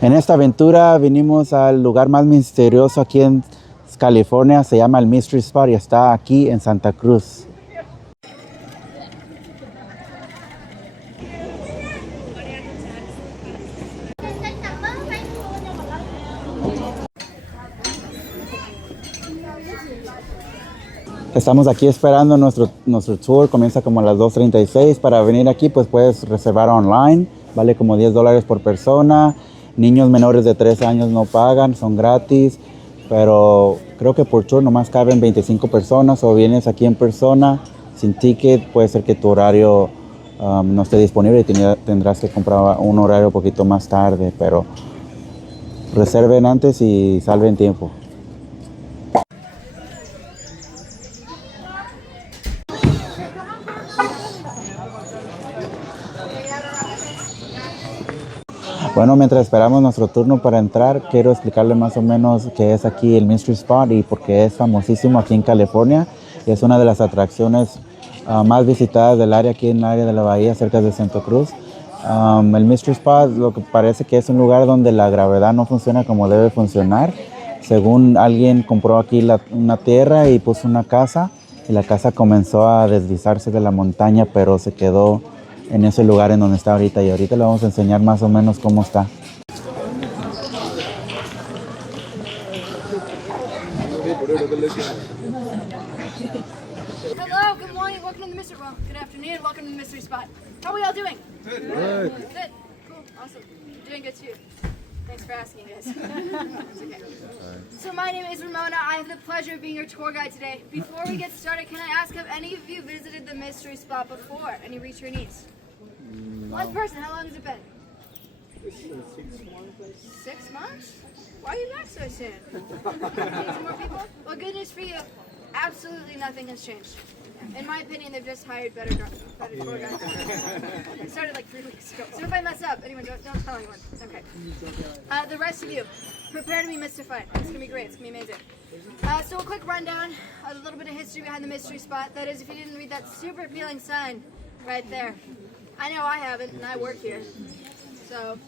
En esta aventura vinimos al lugar más misterioso aquí en California, se llama el Mystery Spot y está aquí en Santa Cruz. Estamos aquí esperando nuestro tour, comienza como a las 2:36. Para venir aquí pues puedes reservar online, vale como $10 por persona. Niños menores de 3 años no pagan, son gratis, pero creo que por tour nomás caben 25 personas o vienes aquí en persona sin ticket, puede ser que tu horario no esté disponible y tendrás que comprar un horario un poquito más tarde, pero reserven antes y salven tiempo. Bueno, mientras esperamos nuestro turno para entrar, quiero explicarle más o menos qué es aquí el Mystery Spot y por qué es famosísimo aquí en California. Es una de las atracciones más visitadas del área, aquí en el área de la bahía, cerca de Santa Cruz. El Mystery Spot lo que parece que es un lugar donde la gravedad no funciona como debe funcionar. Según alguien compró aquí una tierra y puso una casa, y la casa comenzó a deslizarse de la montaña, pero se quedó en ese lugar en donde está ahorita, y ahorita le vamos a enseñar más o menos cómo está. Hello, good morning, welcome to the Mystery, well, good afternoon, welcome to the Mystery Spot. How are we all doing? Good. Good, cool, awesome. Doing good too. Thanks for asking, guys. It's okay. So my name is Ramona. I have the pleasure of being your tour guide today. Before we get started, can I ask, have any of you visited the Mystery Spot before? Any returnees? One person, how long has it been? 6 months? Why are you back so soon? Need some more people? Well, good news for you. Absolutely nothing has changed. In my opinion, they've just hired better tour guides. It started like 3 weeks ago. So if I mess up, anyone, don't tell anyone. Okay. The rest of you, prepare to be mystified. It's gonna be great. It's gonna be amazing. So a quick rundown, a little bit of history behind the Mystery Spot. That is, if you didn't read that super appealing sign right there. I know I haven't, and I work here. So,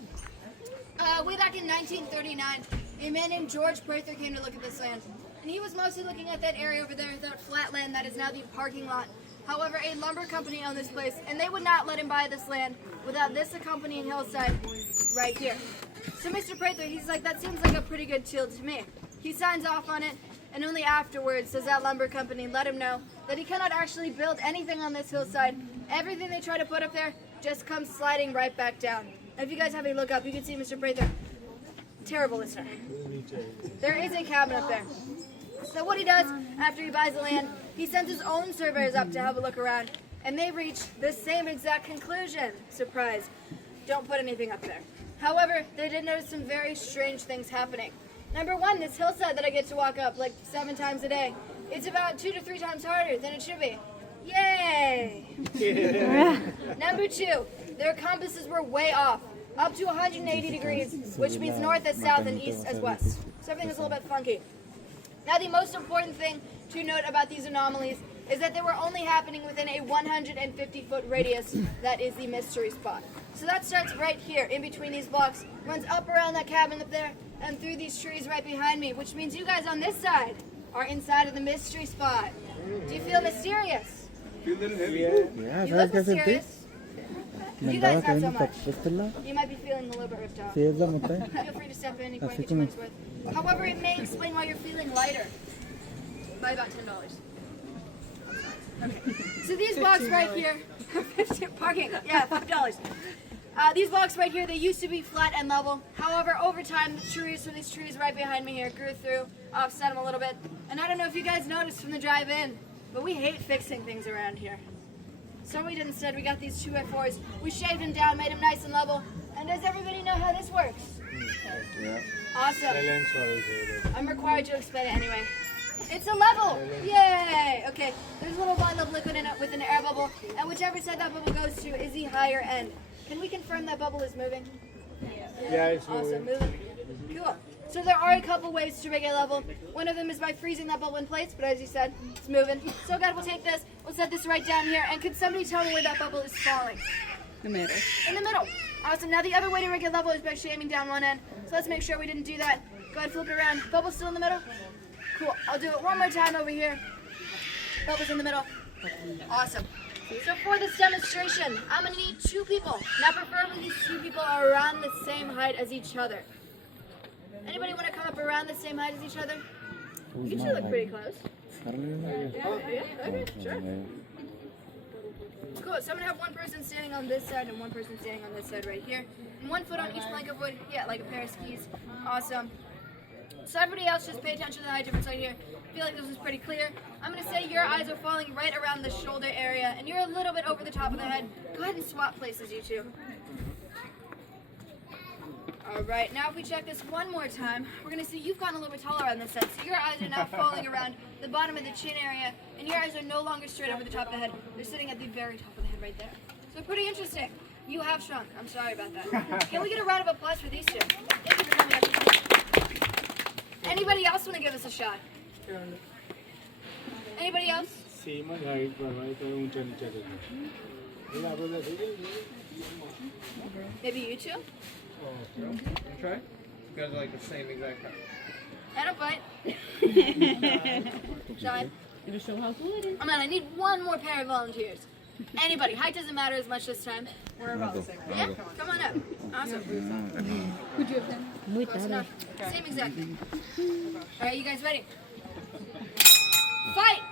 way back in 1939, a man named George Prather came to look at this land. And he was mostly looking at that area over there, that flat land that is now the parking lot. However, a lumber company owned this place, and they would not let him buy this land without this accompanying hillside right here. So Mr. Prather, he's like, that seems like a pretty good deal to me. He signs off on it, and only afterwards does that lumber company let him know that he cannot actually build anything on this hillside. Everything they try to put up there just comes sliding right back down. If you guys have a look up, you can see Mr. Prather. Terrible listener. There is a cabin up there. So what he does after he buys the land, he sends his own surveyors up to have a look around, and they reach the same exact conclusion. Surprise. Don't put anything up there. However, they did notice some very strange things happening. Number one, this hillside that I get to walk up like 7 times a day, it's about 2 to 3 times harder than it should be. Yay! Number 2, their compasses were way off, up to 180 degrees, which means north as south and east as west. So everything is a little bit funky. Now the most important thing to note about these anomalies is that they were only happening within a 150-foot radius that is the Mystery Spot. So that starts right here, in between these blocks, runs up around that cabin up there, and through these trees right behind me, which means you guys on this side are inside of the Mystery Spot. Do you feel mysterious? Feel a little heavy. Yeah, You look mysterious. You guys not so much. You might be feeling a little bit ripped off. Feel free to step in and point get your money's worth. However, it may explain why you're feeling lighter by about $10. Okay. So these blocks right here, parking, yeah, $5. These blocks right here, they used to be flat and level. However, over time, the trees from these trees right behind me here grew through, offset them a little bit. And I don't know if you guys noticed from the drive-in, but we hate fixing things around here. So we did instead, we got these 2x4s. We shaved them down, made them nice and level. And does everybody know how this works? Yeah. Awesome. I'm required to explain it anyway. It's a level! Yay! Okay, there's a little bottle of liquid in it with an air bubble, and whichever side that bubble goes to is the higher end. Can we confirm that bubble is moving? Yeah, it's Awesome, moving. Cool. So there are a couple ways to make it level. One of them is by freezing that bubble in place, but as you said, it's moving. So God, we'll take this, we'll set this right down here, and could somebody tell me where that bubble is falling? The middle. In the middle. Awesome. Now the other way to make it level is by shaming down one end. So let's make sure we didn't do that. Go ahead, flip it around. Bubbles still in the middle? Cool. I'll do it one more time over here. Bubbles in the middle. Awesome. So for this demonstration, I'm going to need 2 people. Now preferably these 2 people are around the same height as each other. Anybody want to come up around the same height as each other? You 2 look pretty close. Okay, sure. Cool, so I'm going to have one person standing on this side and one person standing on this side right here. And 1 foot on each plank of wood. Yeah, like a pair of skis. Awesome. So everybody else just pay attention to the height difference right here. I feel like this is pretty clear. I'm going to say your eyes are falling right around the shoulder area and you're a little bit over the top of the head. Go ahead and swap places, you 2. Alright, now if we check this one more time, we're going to see you've gotten a little bit taller on this side. So your eyes are now falling around the bottom of the chin area, and your eyes are no longer straight over the top of the head. They're sitting at the very top of the head right there. So pretty interesting. You have shrunk. I'm sorry about that. Can we get a round of applause for these 2? Thank you for coming up. Anybody else want to give us a shot? Anybody else? Same height, Maybe you 2? Try? You guys are like the same exact height. And a fight. Shine. It'll show how cool it is. Oh man, I need 1 more pair of volunteers. Anybody. Height doesn't matter as much this time. We're about the same. Yeah, come on up. Awesome. Could you have done? Close enough. Same exact thing. Alright, you guys ready? Fight!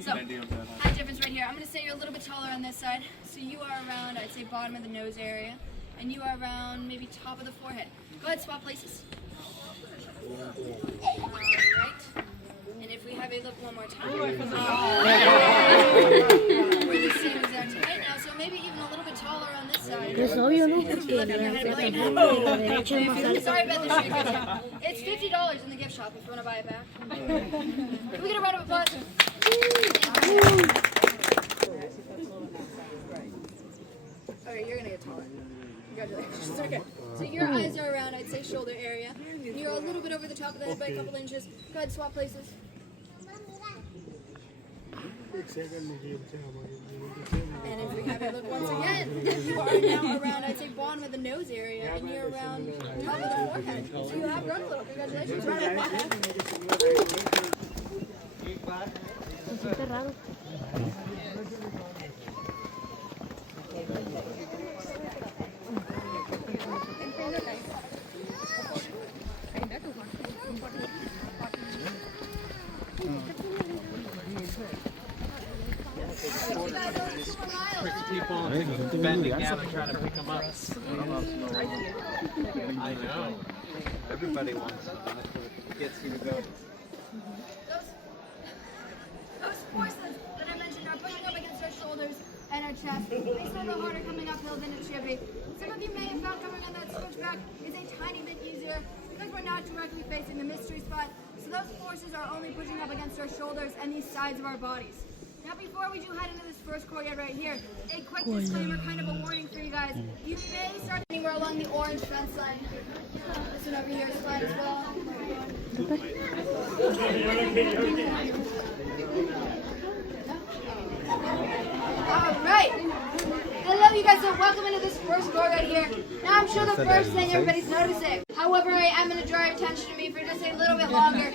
So, height difference right here. I'm going to say you're a little bit taller on this side. So you are around, I'd say, bottom of the nose area. And you are around maybe top of the forehead. Go ahead, swap places. Alright. And if we have a look one more time. We're the same exact height now, so maybe even a little bit taller on this side. Es obvio, ¿no? Porque la derecha es más alta. Sorry about the shaker. It's $50 in the gift shop if you want to buy it back. Can we get a round of applause? Okay, you're gonna get taller. Congratulations. Okay. So your eyes are around, I'd say, shoulder area. You're a little bit over the top of the head by a couple inches. Go ahead, swap places. And if we have a look once again, you are now around, I'd say, bottom of the nose area, and you're around top of the forehead. So you have grown a little. Congratulations. Round of applause. Se siente raro. People bend together trying to pick them up. I know. Everybody wants it. That's what gets you to go. Those forces that I mentioned are pushing up against our shoulders and our chest. They start a little harder coming uphill than it should be. Some of you may have found coming on that switchback is a tiny bit easier because we're not directly facing the mystery spot. So those forces are only pushing up against our shoulders and these sides of our bodies. Now before we do head into this first courtyard right here, a quick disclaimer, kind of a warning for you guys. You may start anywhere along the orange fence line. This one over here is fine as well. Alright. Hello you guys, so welcome into this first court right here. Now I'm sure the first thing everybody's noticing. However, I am going to draw your attention to me for just a little bit longer.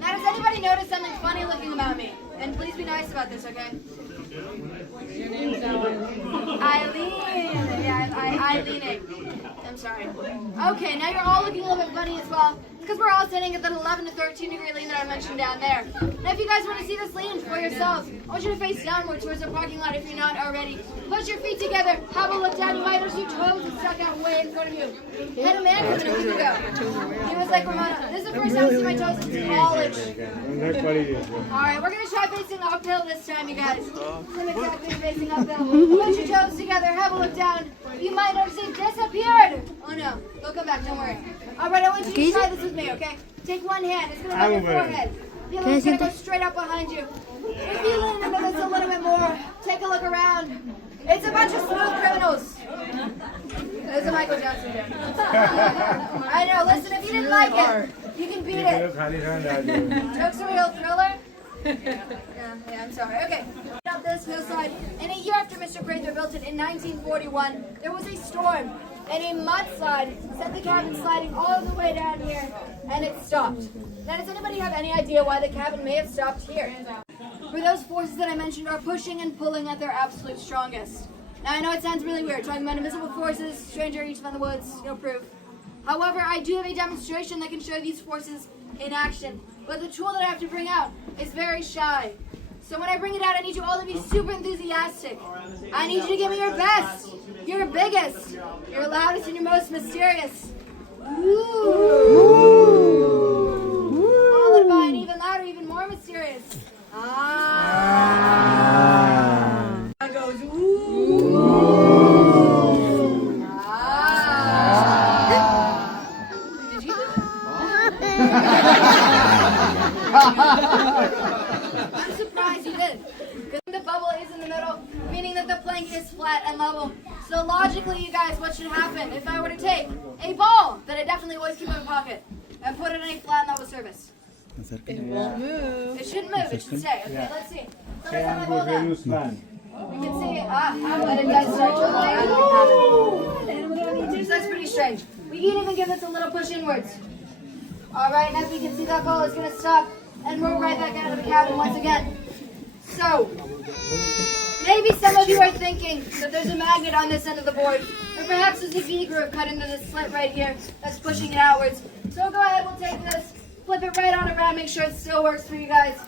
Now does anybody notice something funny looking about me? And please be nice about this, okay? Your name's Eileen. Yeah, Eileen. I'm sorry. Okay, now you're all looking a little bit funny as well. Because we're all sitting at that 11 to 13 degree lean that I mentioned down there. Now if you guys want to see this lean for yourselves, I want you to face downward towards the parking lot if you're not already. Put your feet together, have a look down. You might notice your toes are stuck out way in front of you. Had a man come in a week ago. He was like, Ramona, this is the first time I've seen my toes since college. Alright, we're going to try facing uphill this time, you guys. Same exactly facing uphill. Put your toes together, have a look down. You might notice they disappeared. Oh no, they'll come back, don't worry. Alright, I want you to try this with me, okay? Take one hand, it's going to go on your forehead. The other one's going to go straight up behind you. If you lean into this a little bit more, take a look around. It's a bunch of smooth criminals. There's a Michael Jackson joke. I know, listen, if you didn't like it, you can beat it. Joke's a real thriller? Yeah, I'm sorry. Okay. Up this. this hillside, and a year after Mr. Prather built it in 1941, there was a storm, and a mudslide sent the cabin sliding all the way down here, and it stopped. Now, does anybody have any idea why the cabin may have stopped here? For those forces that I mentioned are pushing and pulling at their absolute strongest. Now, I know it sounds really weird, talking about invisible forces, stranger reach from the woods, no proof. However, I do have a demonstration that can show these forces in action, but the tool that I have to bring out is very shy. So when I bring it out, I need you all to be super enthusiastic. I need you to give me your best, your biggest, your loudest, and your most mysterious. Ooh. Followed by an even louder, even more mysterious. Ah. That goes ooh. Ah. Did you do that? I'm surprised you did. The bubble is in the middle, meaning that the plank is flat and level. So logically, you guys, what should happen if I were to take a ball that I definitely always keep in my pocket and put it in a flat and level surface? It won't move. It shouldn't move, it should stay. Okay, let's see. So let's have my ball down. We can see it. But it does start to roll out of the cabin. So that's pretty strange. We can even give this a little push inwards. Alright, and as we can see, that ball is going to stop and roll right back out of the cabin once again. So, maybe some of you are thinking that there's a magnet on this end of the board, or perhaps there's a V groove cut into this slit right here that's pushing it outwards. So go ahead, we'll take this, flip it right on around, make sure it still works for you guys.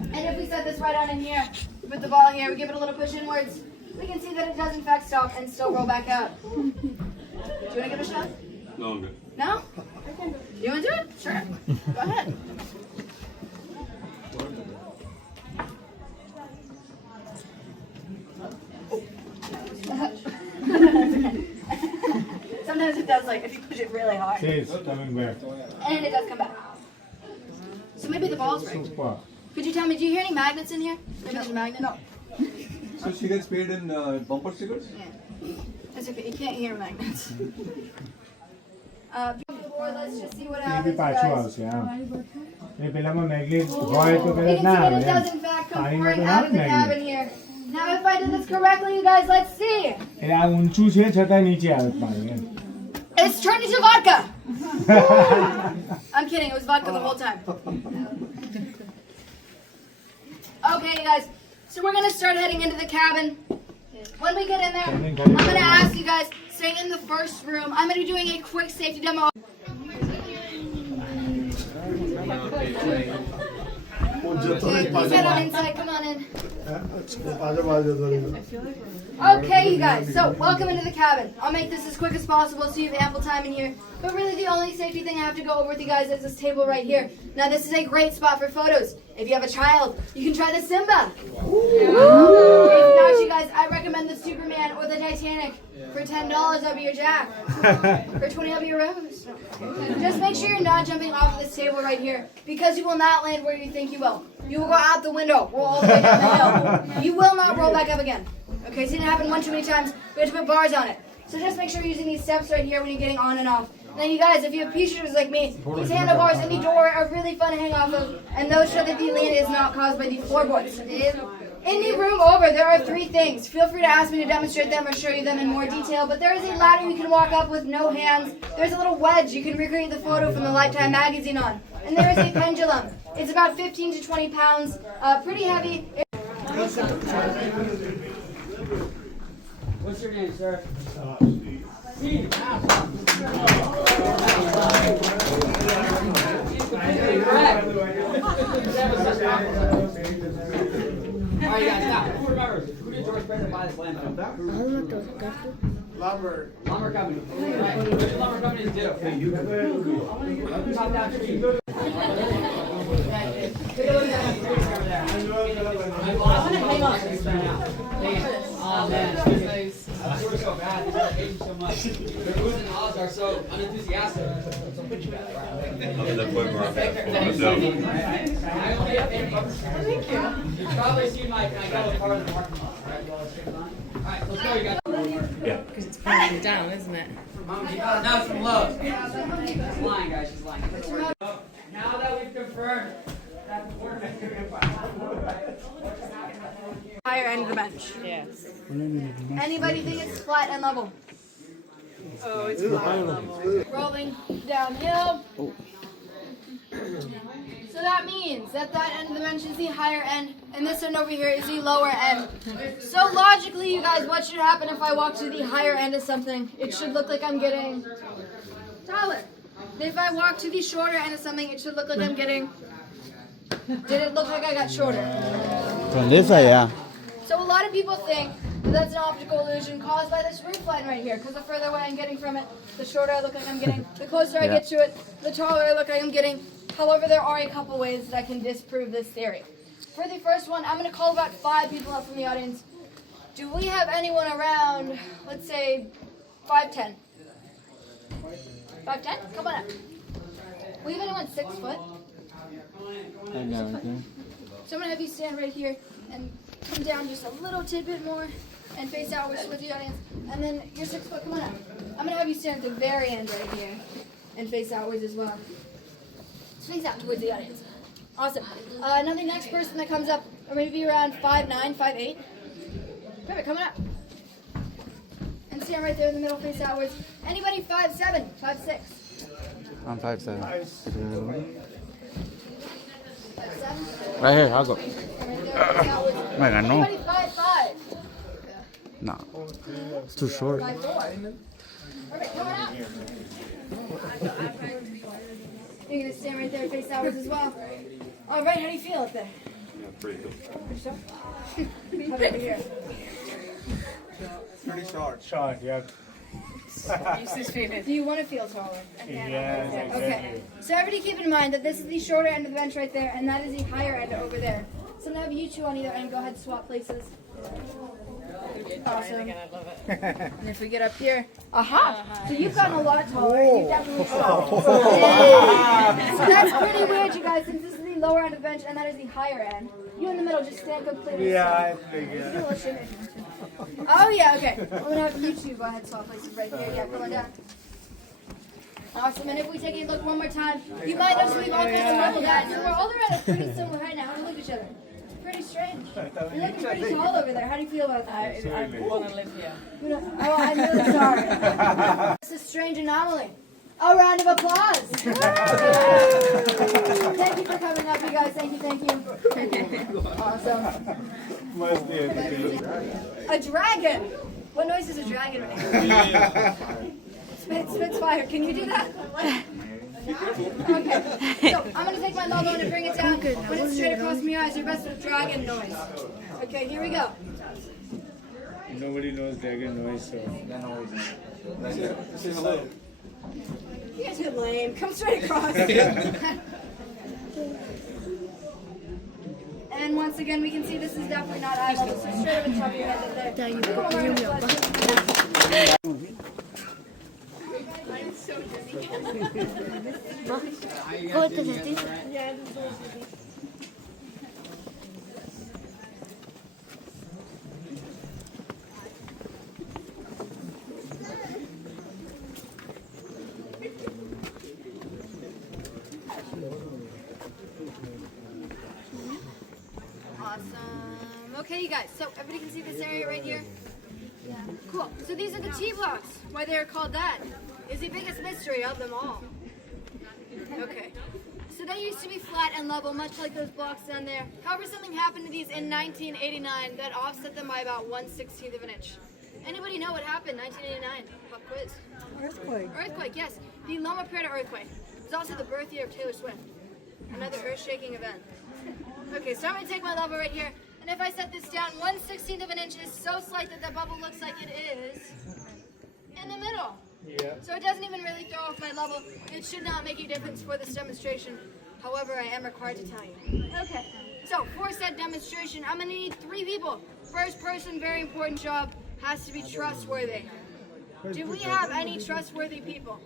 And if we set this right on in here, with the ball here, we give it a little push inwards, we can see that it does in fact stop and still roll back out. Do you want to give it a shot? No, I'm good. No? You want to do it? Sure. Go ahead. Sometimes it does, like, if you push it really hard. It's coming back. And it does come back. So maybe the ball's right. Could you tell me, do you hear any magnets in here? Maybe there's a magnet? No. So she gets paid in bumper stickers? Yeah. That's okay, you can't hear magnets. Let's just see what happens, guys. ये पेलामा magnet भयो तो We पेला can ना see that it हाल्ने does in fact come Panama pouring त out of the ना cabin here. Now if I did this correctly, you guys, let's see. यहाँ ऊंचू छे छता नीचे आवे पानी It's turned into vodka. I'm kidding, it was vodka the whole time. Okay, you guys, so we're going to start heading into the cabin. When we get in there, I'm going to ask you guys, stay in the first room. I'm going to be doing a quick safety demo. Okay, please head on inside, come on in. Okay, you guys, so welcome into the cabin. I'll make this as quick as possible so you have ample time in here. But really the only safety thing I have to go over with you guys is this table right here. Now this is a great spot for photos. If you have a child, you can try the Simba. If not, you guys, I recommend the Superman or the Titanic. For $10, I'll be your Jack. For $20, I'll be your Rose. Just make sure you're not jumping off of this table right here, because you will not land where you think you will. You will go out the window, roll all the way down the hill. You will not roll back up again. Okay, so it didn't happen one too many times. We have to put bars on it. So just make sure you're using these steps right here when you're getting on and off. And then you guys, if you have pea-shooters like me, these handlebars in the door are really fun to hang off of, and those show that the land is not caused by the floorboards. In the room over, there are 3 things. Feel free to ask me to demonstrate them or show you them in more detail, but there is a ladder you can walk up with no hands. There's a little wedge you can recreate the photo from the Lifetime magazine on. And there is a pendulum. It's about 15 to 20 pounds, pretty heavy. What's your name, sir? Steve. Alright, you guys, now, who remembers? Who did George Prather buy this land from? Lumber company. Right. What do lumber companies do? Chop down trees. Take a look at that tree over there. I want to hang on to this right now. Dang it. Oh man, it's nice. We're so bad. These are aging so much. The Lewis and Oz are so unenthusiastic. So put you back. I only have 8 bucks. Thank you. You've probably seen my yellow car in the parking lot, right? Alright, let's go, you guys. Yeah. Because it's pointing down, isn't it? No, it's from Lowe's. She's lying, guys. She's lying. Now that we've confirmed that the higher end of the bench? Yes. Anybody think it's flat and level? Oh, it's flat and level. Rolling downhill. So that means that end of the bench is the higher end, and this end over here is the lower end. So logically, you guys, what should happen if I walk to the higher end of something? It should look like I'm getting taller. If I walk to the shorter end of something, it should look like I'm getting... Did it look like I got shorter? From this side, yeah. So a lot of people think that that's an optical illusion caused by this roof line right here, because the further away I'm getting from it, the shorter I look like I'm getting. The closer I get to it, the taller I look like I'm getting. However, there are a couple ways that I can disprove this theory. For the first one, I'm going to call about 5 people up from the audience. Do we have anyone around, let's say, 5'10"? 5'10"? Come on up. We have anyone 6 foot? So I'm going to have you stand right here and come down just a little tidbit more and face outwards with the audience. And then you're 6 foot, come on up. I'm going to have you stand at the very end right here and face outwards as well. Just face out towards the audience. Awesome. Now the next person that comes up, or maybe around 5'9", 5'8". Perfect, coming up. And stand right there in the middle, face outwards. Anybody 5'7", 5'6"? I'm 5'7". 5'7"? Right here, I'll go. Right there, face outwards. Me ganó. Anybody 5'5"? No, it's too short. 5'4". Perfect, coming up. You're going to stand right there, face outwards as well. All right, how do you feel up there? Yeah, pretty good. Pretty short? How about over here? Pretty short. Short, yeah. Do you want to feel taller? Yes, Okay. exactly. So everybody keep in mind that this is the shorter end of the bench right there, and that is the higher end over there. So now you two on either end, go ahead and swap places. Awesome. I love it. And if we get up here, aha! So you've gotten a lot taller. You've definitely So that's pretty weird, you guys, since this is the lower end of the bench and that is the higher end. You in the middle just stand completely Yeah, still. I figured. Do a little shimmy. Oh yeah, okay. I'm gonna have you two go ahead and swap places right here. Yeah, come on down. Awesome, and if we take a look one more time, you might notice we've all kind of leveled out. So we're all around a pretty similar height now. How do we look at each other? Pretty strange. You're looking pretty tall over there. How do you feel about that? I want to live here. Oh, I'm really sorry. It's a strange anomaly. A round of applause. Thank you for coming up, you guys. Thank you. Awesome. Must be a A dragon. What noise does a dragon make? Spits fire. Can you do that? Okay. So I'm gonna take my logo and bring it down. Put it straight across my eyes. Your best with dragon noise. Okay, here we go. Nobody knows dragon noise, so. You guys are lame. Come straight across. And once again, we can see this is definitely not eye level. So straight over the top of your head there. Come on, round of applause. Awesome. Okay, you guys. So everybody can see this area right here? Yeah. Cool. So these are the T-blocks. Why they're called that is the biggest mystery of them all. Okay. So they used to be flat and level, much like those blocks down there. However, something happened to these in 1989 that offset them by about 1/16 of an inch. Anybody know what happened in 1989? Pop quiz. Earthquake. Earthquake, yes. The Loma Prieta earthquake. It was also the birth year of Taylor Swift. Another earth-shaking event. Okay, so I'm going to take my level right here, and if I set this down, 1/16 of an inch is so slight that the bubble looks like it is in the middle. Yeah. So it doesn't even really throw off my level. It should not make a difference for this demonstration. However, I am required to tell you. Okay, so for said demonstration, I'm going to need 3 people. First person, very important job, has to be trustworthy. Do we have any trustworthy people?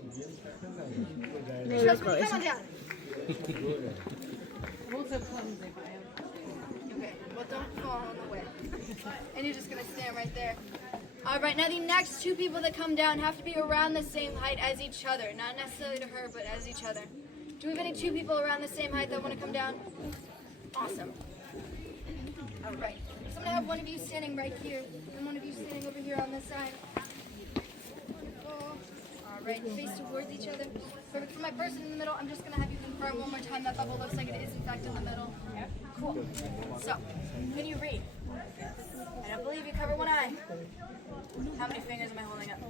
Trustworthy, come on down. Okay, well don't fall on the way. And you're just going to stand right there. All right, now the next 2 people that come down have to be around the same height as each other. Not necessarily to her, but as each other. Do we have any 2 people around the same height that want to come down? Awesome. All right. So I'm going gonna have one of you standing right here, and one of you standing over here on this side. All right, face towards each other. Perfect. For my person in the middle, I'm just gonna have you confirm one more time that bubble looks like it is in fact in the middle. Cool. So, can you read? I don't believe you cover one eye. How many fingers am I holding up?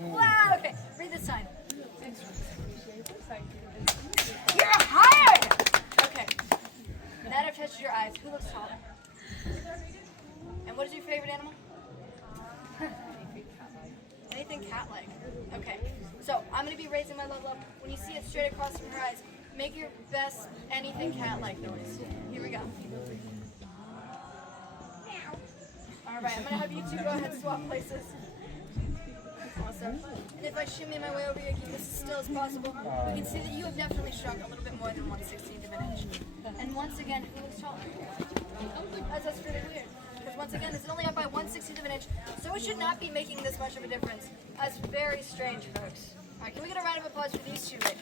Wow, okay. Read this sign. You're hired! Okay. Now that I've touched your eyes, who looks taller? And what is your favorite animal? Anything cat-like. Okay. So, I'm going to be raising my level up. When you see it straight across from your eyes, make your best anything cat-like noise. Here we go. Alright, I'm going to have you two go ahead and swap places. Awesome. And if I shimmy my way over here, keep this as still as possible, we can see that you have definitely shrunk a little bit more than 1/16 of an inch. And once again, who looks taller? That's really weird. Because once again, this is only up by 1/16 of an inch, so it should not be making this much of a difference. That's very strange, folks. Alright, can we get a round of applause for these two? Right?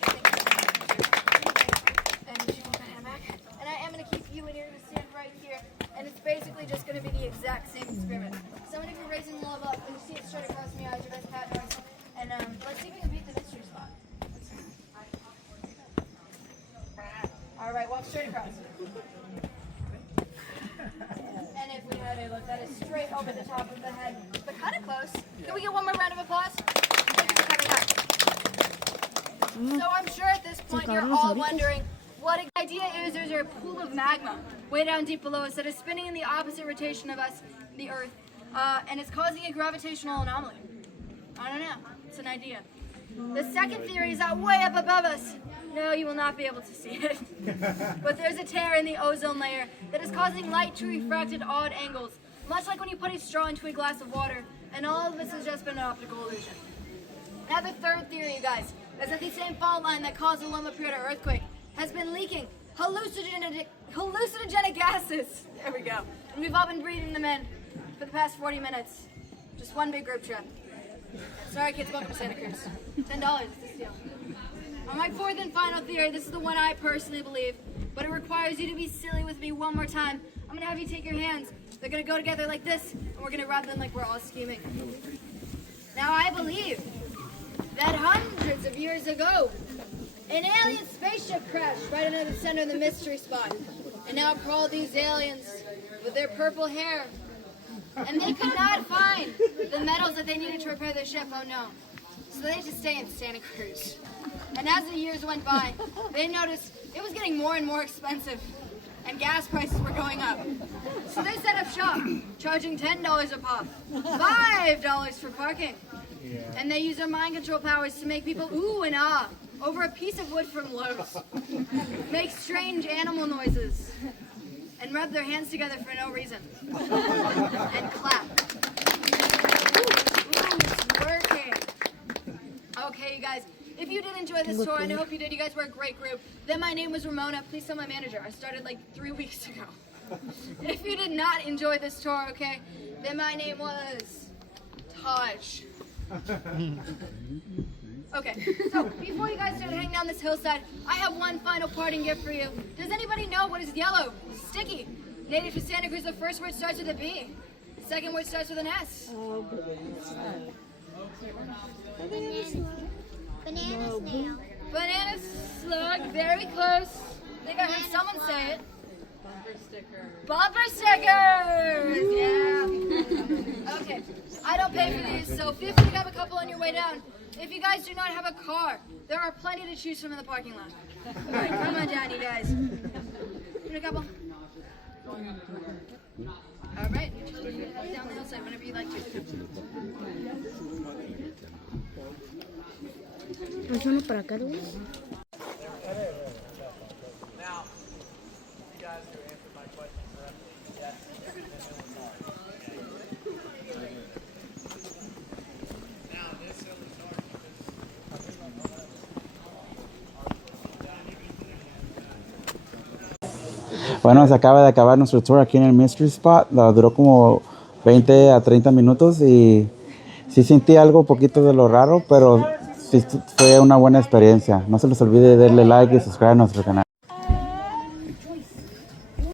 And you can put my hand back. And I am going to keep you and you're going to stand right here. And it's basically just going to be the exact same experiment. So I'm going to be raising the level up, and you see it straight across my eyes, your best cat noise. And let's see if we can beat the mystery spot. Alright, walk straight across. And if we had a look, that is straight over the top of the head. But kind of close. Can we get one more round of applause? Thank you for coming up. So I'm sure at this point you're all wondering what the idea is. There's a pool of magma way down deep below us that is spinning in the opposite rotation of us, the Earth, and it's causing a gravitational anomaly. I don't know. It's an idea. The second theory is that way up above us. No, you will not be able to see it. But there's a tear in the ozone layer that is causing light to refract at odd angles, much like when you put a straw into a glass of water, and all of this has just been an optical illusion. Now the third theory, you guys, is that the same fault line that caused the Loma Prieta earthquake has been leaking hallucinogenic gases. There we go. And we've all been breathing them in for the past 40 minutes. Just one big group trip. Sorry kids, welcome to Santa Cruz. $10 is the steal. On my fourth and final theory, this is the one I personally believe, but it requires you to be silly with me one more time. I'm gonna have you take your hands. They're gonna go together like this, and we're gonna rub them like we're all scheming. Now I believe that hundreds of years ago, an alien spaceship crashed right into the center of the mystery spot. And now for all these aliens with their purple hair, and they could not find the metals that they needed to repair their ship, oh no. So they had to stay in Santa Cruz. And as the years went by, they noticed it was getting more and more expensive, and gas prices were going up. So they set up shop, charging $10 a pop, $5 for parking. And they use their mind control powers to make people ooh and ah over a piece of wood from Lowe's, make strange animal noises, and rub their hands together for no reason, and clap. Ooh, it's working. Okay, you guys, if you did enjoy this tour, and I hope you did, you guys were a great group, then my name was Ramona. Please tell my manager. I started like 3 weeks ago. If you did not enjoy this tour, okay, then my name was Taj. Okay, so before you guys start heading down this hillside, I have one final parting gift for you. Does anybody know what is yellow, sticky? Native to Santa Cruz, the first word starts with a B. The second word starts with an S. Banana snail. Banana slug, very close. I think I heard someone say it. Bumper sticker. Bumper stickers! Yeah. Okay, I don't pay for these, so feel free to grab a couple on your way down. If you guys do not have a car, there are plenty to choose from in the parking lot. All right, come on down, you guys. Give a couple. All right, you head down the hillside whenever you'd like to. ¿Es uno para acá, Luis? Now, you guys who answered my question correctly, yes, now this hill is dark. Bueno, se acaba de acabar nuestro tour aquí en el Mystery Spot. Duró como 20 a 30 minutos y sí sentí algo poquito de lo raro, pero sí fue una buena experiencia. No se les olvide darle like y suscribirse a nuestro canal.